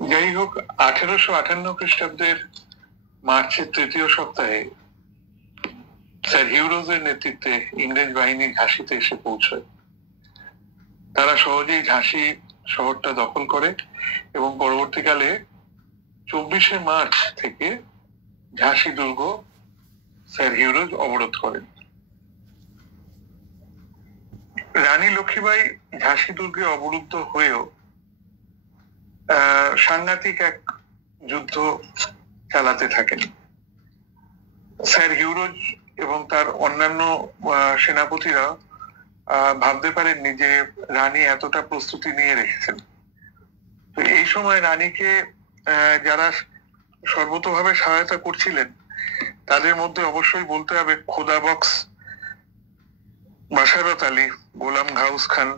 যাই হোক, 1858 খ্রিস্টাব্দের মার্চের তৃতীয় সপ্তাহে স্যার হিউরোজের নেতৃত্বে ইংরেজ বাহিনী ঝাঁসিতে এসে পৌঁছয়। তারা সহজেই ঝাঁসি শহরটা দখল করে এবং পরবর্তীকালে 24শে মার্চ থেকে ঝাঁসি দুর্গ স্যার হিউরোজ অবরোধ করেন। রানী লক্ষ্মীবাই ঝাঁসি দুর্গে অবরুদ্ধ হয়েও সাংঘাতিক এক যুদ্ধ চালাতে থাকেন। স্যার হিউরোজ এবং তার অন্যান্য সেনাপতিরা ভাবতে পারেননি যে রানী এতটা প্রস্তুতি নিয়ে রেখেছেন। তো এই সময় রানীকে যারা সর্বতভাবে সহায়তা করছিলেন তাদের মধ্যে অবশ্যই বলতে হবে খোদা বক্স, বাসারত আলী, গোলাম ঘাউস খান,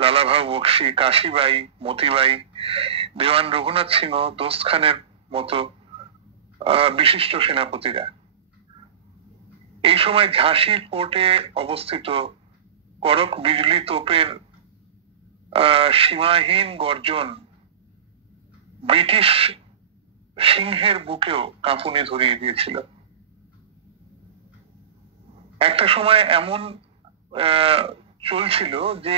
লালাভাউ বক্সি, কাশিবাই, মতিবাই, দেওয়ান রঘুনাথ সিংহ, দোস্ত খানের মতো বিশিষ্ট সেনাপতিরা। এই সময় ঝাঁসি ফোর্টে অবস্থিত করক বিজলি তোপের সীমাহীন গর্জন ব্রিটিশ সিংহের বুকেও কাঁপুনি ধরিয়ে দিয়েছিল। একটা সময় এমন চলছিল যে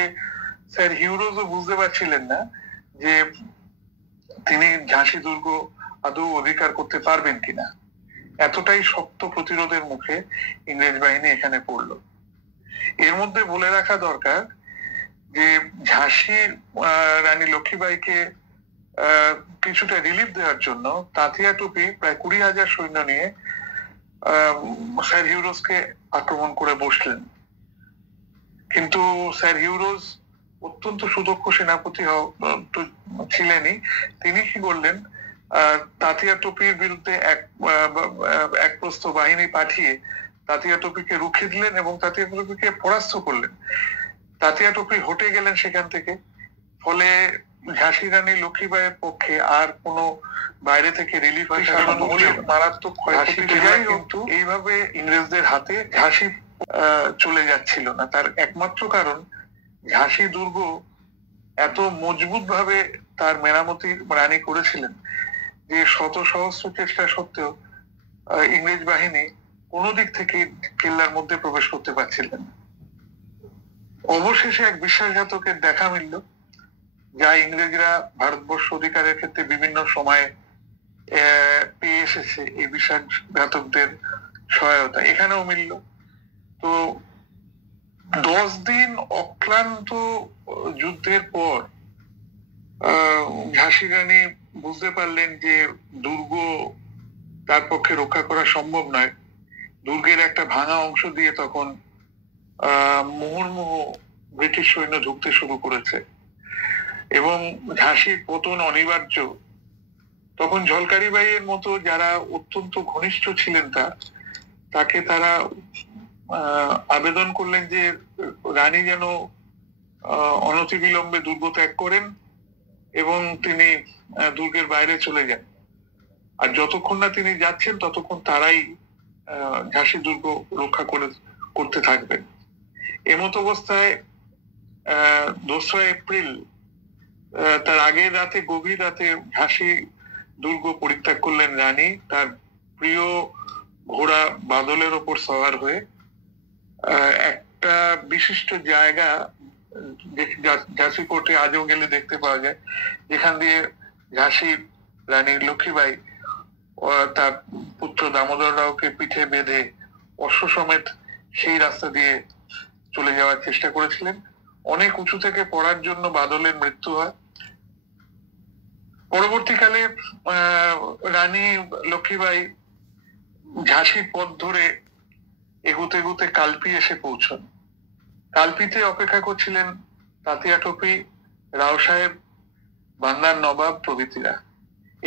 স্যার হিউরোজও বুঝতে পারছিলেন না যে তিনি ঝাঁসি দুর্গ আদৌ অধিকার করতে পারবেন কিনা। এতটাই শক্ত প্রতিরোধের মুখে ইংরেজ বাহিনী এখানে পড়ল। এর মধ্যে বলে রাখা দরকার যে ঝাঁসির রানী লক্ষ্মীবাইকে কিছুটা রিলিফ দেওয়ার জন্য তাঁতিয়া টুপি প্রায় 20,000 সৈন্য নিয়ে স্যার হিউরোজকে আক্রমণ করে বসলেন। কিন্তু স্যার হিউরোজ অত্যন্ত সুদক্ষ সেনাপতি ছিলেনই। তিনি কি করলেন, তাঁতিয়া টুপির বিরুদ্ধে এক প্রস্থ বাহিনী পাঠিয়ে তাঁতিয়া টুপিকে রুখে দিলেন এবং তাঁতিয়া টুপিকে পরাস্ত করলেন। তাঁতিয়া টুপি হটে গেলেন সেখান থেকে। ফলে ঝাঁসি রানী লক্ষ্মীবাইয়ের পক্ষে আর কোনো বাইরে থেকে রিলিফ মারাত্মক ক্ষয়ক্ষতি কিন্তু এইভাবে ইংরেজদের হাতে ঝাঁসি চলে যাচ্ছিল না। তার একমাত্র কারণ ঝাঁসি দুর্গ এত মজবুত ভাবে তার মেরামতি রানী করেছিলেন যে শত সহস্র চেষ্টা সত্ত্বেও ইংরেজ বাহিনী কোনো দিক থেকে কেল্লার মধ্যে প্রবেশ করতে পারছিলেন। অবশেষে এক বিশ্বাসঘাতকের দেখা মিলল, যা ইংরেজরা ভারতবর্ষ অধিকারের ক্ষেত্রে বিভিন্ন সময় পেয়ে এসেছে। এই বিশ্বাসঘাতকদের সহায়তা এখানেও মিলল। তো 10 দিন অক্লান্ত যুদ্ধের পর ঝাঁসি রানী বুঝতে পারলেন যে দুর্গ তার পক্ষে রক্ষা করা সম্ভব নয়। দুর্গের একটা ভাঙা অংশ দিয়ে তখন মুহুর্মুহ ব্রিটিশ সৈন্য ঢুকতে শুরু করেছে এবং ঝাঁসির পতন অনিবার্য। তখন ঝলকারি বাইয়ের মতো যারা অত্যন্ত ঘনিষ্ঠ ছিলেন তাকে তারা আবেদন করলেন যে রানী যেন অনতিবিলম্বে দুর্গ ত্যাগ করেন এবং তিনি দুর্গের বাইরে চলে যান। আর যতক্ষণ না তিনি যাচ্ছেন ততক্ষণ তারাই ঝাঁসি দুর্গ রক্ষা করতে থাকবেন। এমত অবস্থায় 2রা এপ্রিল তার আগের রাতে, গভীর রাতে ঝাঁসি দুর্গ পরিত্যাগ করলেন রানী তার প্রিয় ঘোড়া বাদলের ওপর সওয়ার হয়ে। একটা বিশিষ্ট জায়গা ঝাঁসি কোর্টে আজও গেলে দেখতে পাওয়া যায়, যেখান দিয়ে ঝাঁসি রানী লক্ষ্মীবাই তার পুত্র দামোদর রাওকে পিঠে বেঁধে অশ্ব সমেত সেই রাস্তা দিয়ে চলে যাওয়ার চেষ্টা করেছিলেন। অনেক উঁচু থেকে পড়ার জন্য বাদলের মৃত্যু হয়। পরবর্তীকালে রানী লক্ষ্মীবাই ঝাঁসির পথ ধরে এগুতে এগুতে কালপি এসে পৌঁছন। কালপিতে অপেক্ষা করছিলেন তাঁতিয়া টুপি, রাও সাহেব, বান্দার নবাব প্রভৃতিরা।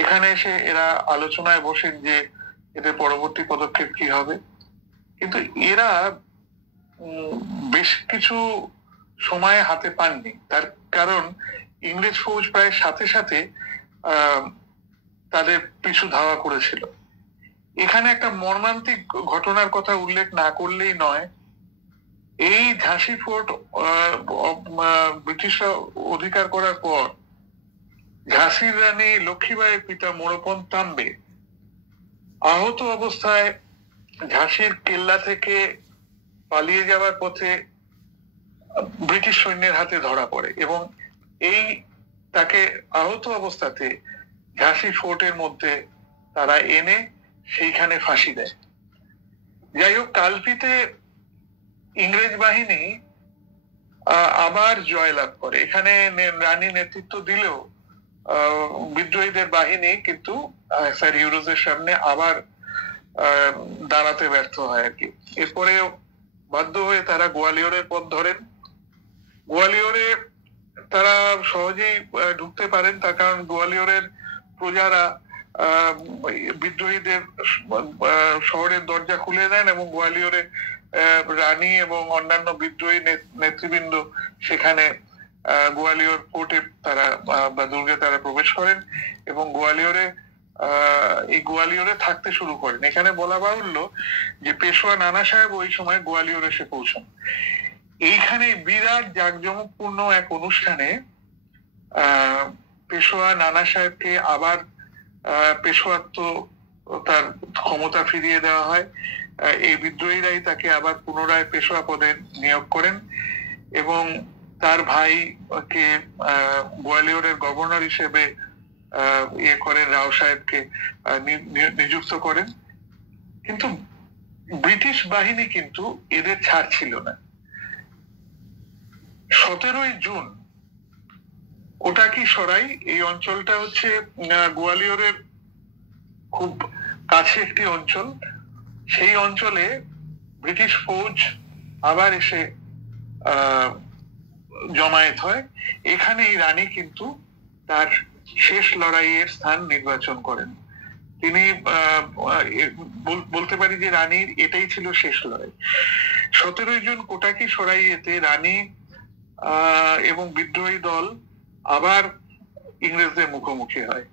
এখানে এসে এরা আলোচনায় বসেন যে এদের পরবর্তী পদক্ষেপ কি হবে। কিন্তু এরা বেশ কিছু সময় হাতে পাননি। তার কারণ ইংরেজ ফৌজ প্রায় সাথে সাথে তাদের পিছু ধাওয়া করেছিল। এখানে একটা মর্মান্তিক ঘটনার কথা উল্লেখ না করলেই নয়। এই ঝাঁসি ফোর্ট ব্রিটিশরা অধিকার করার পর ঝাঁসির রানী লক্ষ্মীবাইয়ের পিতা মোড়পন তাম্বে আহত অবস্থায় ঝাঁসির কেল্লা থেকে পালিয়ে যাওয়ার পথে ব্রিটিশ সৈন্যের হাতে ধরা পড়ে এবং এই তাকে আহত অবস্থাতে ঝাঁসি ফোর্টের মধ্যে তারা এনে সেইখানে ফাঁসি দেয়। যাই হোক, কালপিতে ইংরেজ বাহিনী আবার জয়লাভ করে। এখানে রানী নেতৃত্ব দিলেও বিদ্রোহীদের বাহিনী কিন্তু স্যার হিউরোজের সামনে আবার দাঁড়াতে ব্যর্থ হয় আর কি। এরপরে বাধ্য হয়ে তারা গোয়ালিয়রের পথ ধরেন। গোয়ালিয়রে তারা সহজেই ঢুকতে পারেন, তার কারণ গোয়ালিয়রের প্রজারা বিদ্রোহীদের শহরের দরজা খুলে দেন এবং গোয়ালিয়রে রানী এবং অন্যান্য বিদ্রোহী নেতৃবৃন্দ সেখানে গোয়ালিয়র ফোর্টে তারা বা দুর্গে তারা প্রবেশ করেন এবং গোয়ালিয়রে থাকতে শুরু করেন। এখানে বলা বাহুল্য যে পেশোয়া নানা সাহেব ওই সময় গোয়ালিয়র এসে পৌঁছান। এইখানে বিরাট জাঁকজমকপূর্ণ এক অনুষ্ঠানে পেশোয়া নানা সাহেবকে আবার পেশোয়াত্ব তার ক্ষমতা ফিরিয়ে দেওয়া হয়। এই বিদ্রোহীরাই তাকে আবার পুনরায় পেশোয়া পদে নিয়োগ করেন এবং তার ভাইকে গোয়ালিয়রের গভর্নর হিসেবে করেন, রাও সাহেবকে নিযুক্ত করেন। কিন্তু ব্রিটিশ বাহিনী কিন্তু এদের ছাড় ছিল না। 17ই জুন কোটাকি সরাই, এই অঞ্চলটা হচ্ছে গোয়ালিয়রের খুব কাছে একটি অঞ্চল, সেই অঞ্চলে ব্রিটিশ ফৌজ আবার এসে জমায়েত হয়। এখানেই রানী কিন্তু তার শেষ লড়াইয়ের স্থান নির্বাচন করেন। তিনি বলতে পারি যে রানীর এটাই ছিল শেষ লড়াই। 17ই জুন কোটাকি সরাইয়েতে রানী এবং বিদ্রোহী দল আবার ইংরেজদের মুখোমুখি হয়।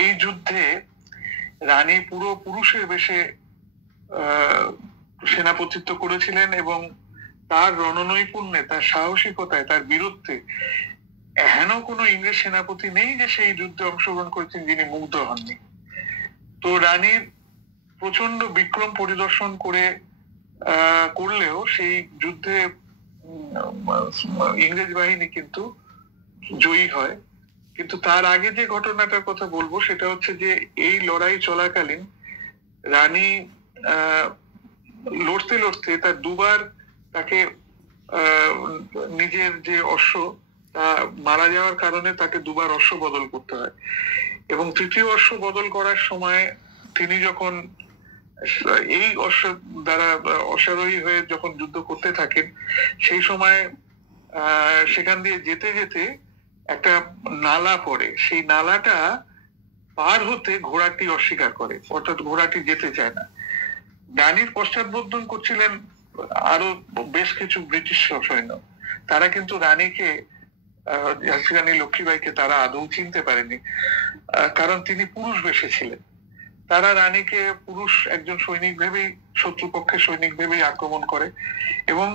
এই যুদ্ধে রানী পুরো পুরুষের বেশে সেনাপতিত্ব করেছিলেন এবং তার রণনৈপুণ্যে, তার সাহসিকতায়, তার বীরত্বে হেন কোনো ইংরেজ সেনাপতি নেই যে সেই যুদ্ধে অংশগ্রহণ করেছেন যিনি মুগ্ধ হননি। তো রানীর প্রচন্ড বিক্রম পরিদর্শন করলেও সেই যুদ্ধে ইংরেজ বাহিনী কিন্তু জয়ী হয়। কিন্তু তার আগে যে ঘটনাটার কথা বলবো সেটা হচ্ছে যে এই লড়াই চলাকালীন রানী লড়তে লড়তে তার দুবার তাকে নিজের যে অশ্ব তা মারা যাওয়ার কারণে তাকে দুবার অশ্ব বদল করতে হয় এবং তৃতীয় অশ্ব বদল করার সময় তিনি যখন এই অশ্ব দ্বারা অশ্বারোহী হয়ে যখন যুদ্ধ করতে থাকেন সেই সময় সেখান দিয়ে যেতে যেতে একটা নালা পড়ে। সেই নালাটা পার হতে ঘোড়াটি অস্বীকার করে, অর্থাৎ ঘোড়াটি যেতে চায় না। রানীর পশ্চাৎবর্ধন করছিলেন আরো বেশ কিছু ব্রিটিশ সৈন্য। তারা কিন্তু রানীকে, ঝাঁসি রানী লক্ষ্মীবাইকে তারা আদৌ চিনতে পারেনি, কারণ তিনি পুরুষ বেশে ছিলেন। তারা রানীকে পুরুষ একজন সৈনিক ভেবেই, শত্রুপক্ষের সৈনিক ভেবেই আক্রমণ করে এবং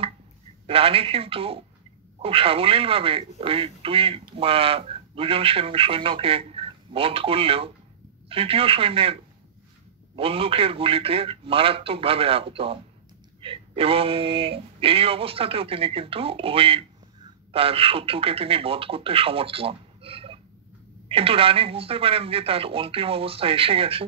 রানী কিন্তু খুব সাবলীল ভাবে ওই দুজন সৈন্যকে বধ করলেও তৃতীয় সৈন্যের বন্দুকের গুলিতে মারাত্মক ভাবে আহত হন এবং এই অবস্থাতেও তিনি কিন্তু ওই তার শত্রুকে তিনি বধ করতে সমর্থ হন। কিন্তু রানী বুঝতে পারেন যে তার অন্তিম অবস্থা এসে গেছে।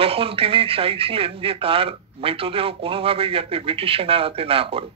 তখন তিনি চাইছিলেন যে তার মৃতদেহ কোনোভাবেই যাতে ব্রিটিশ সেনার হাতে না পড়ে।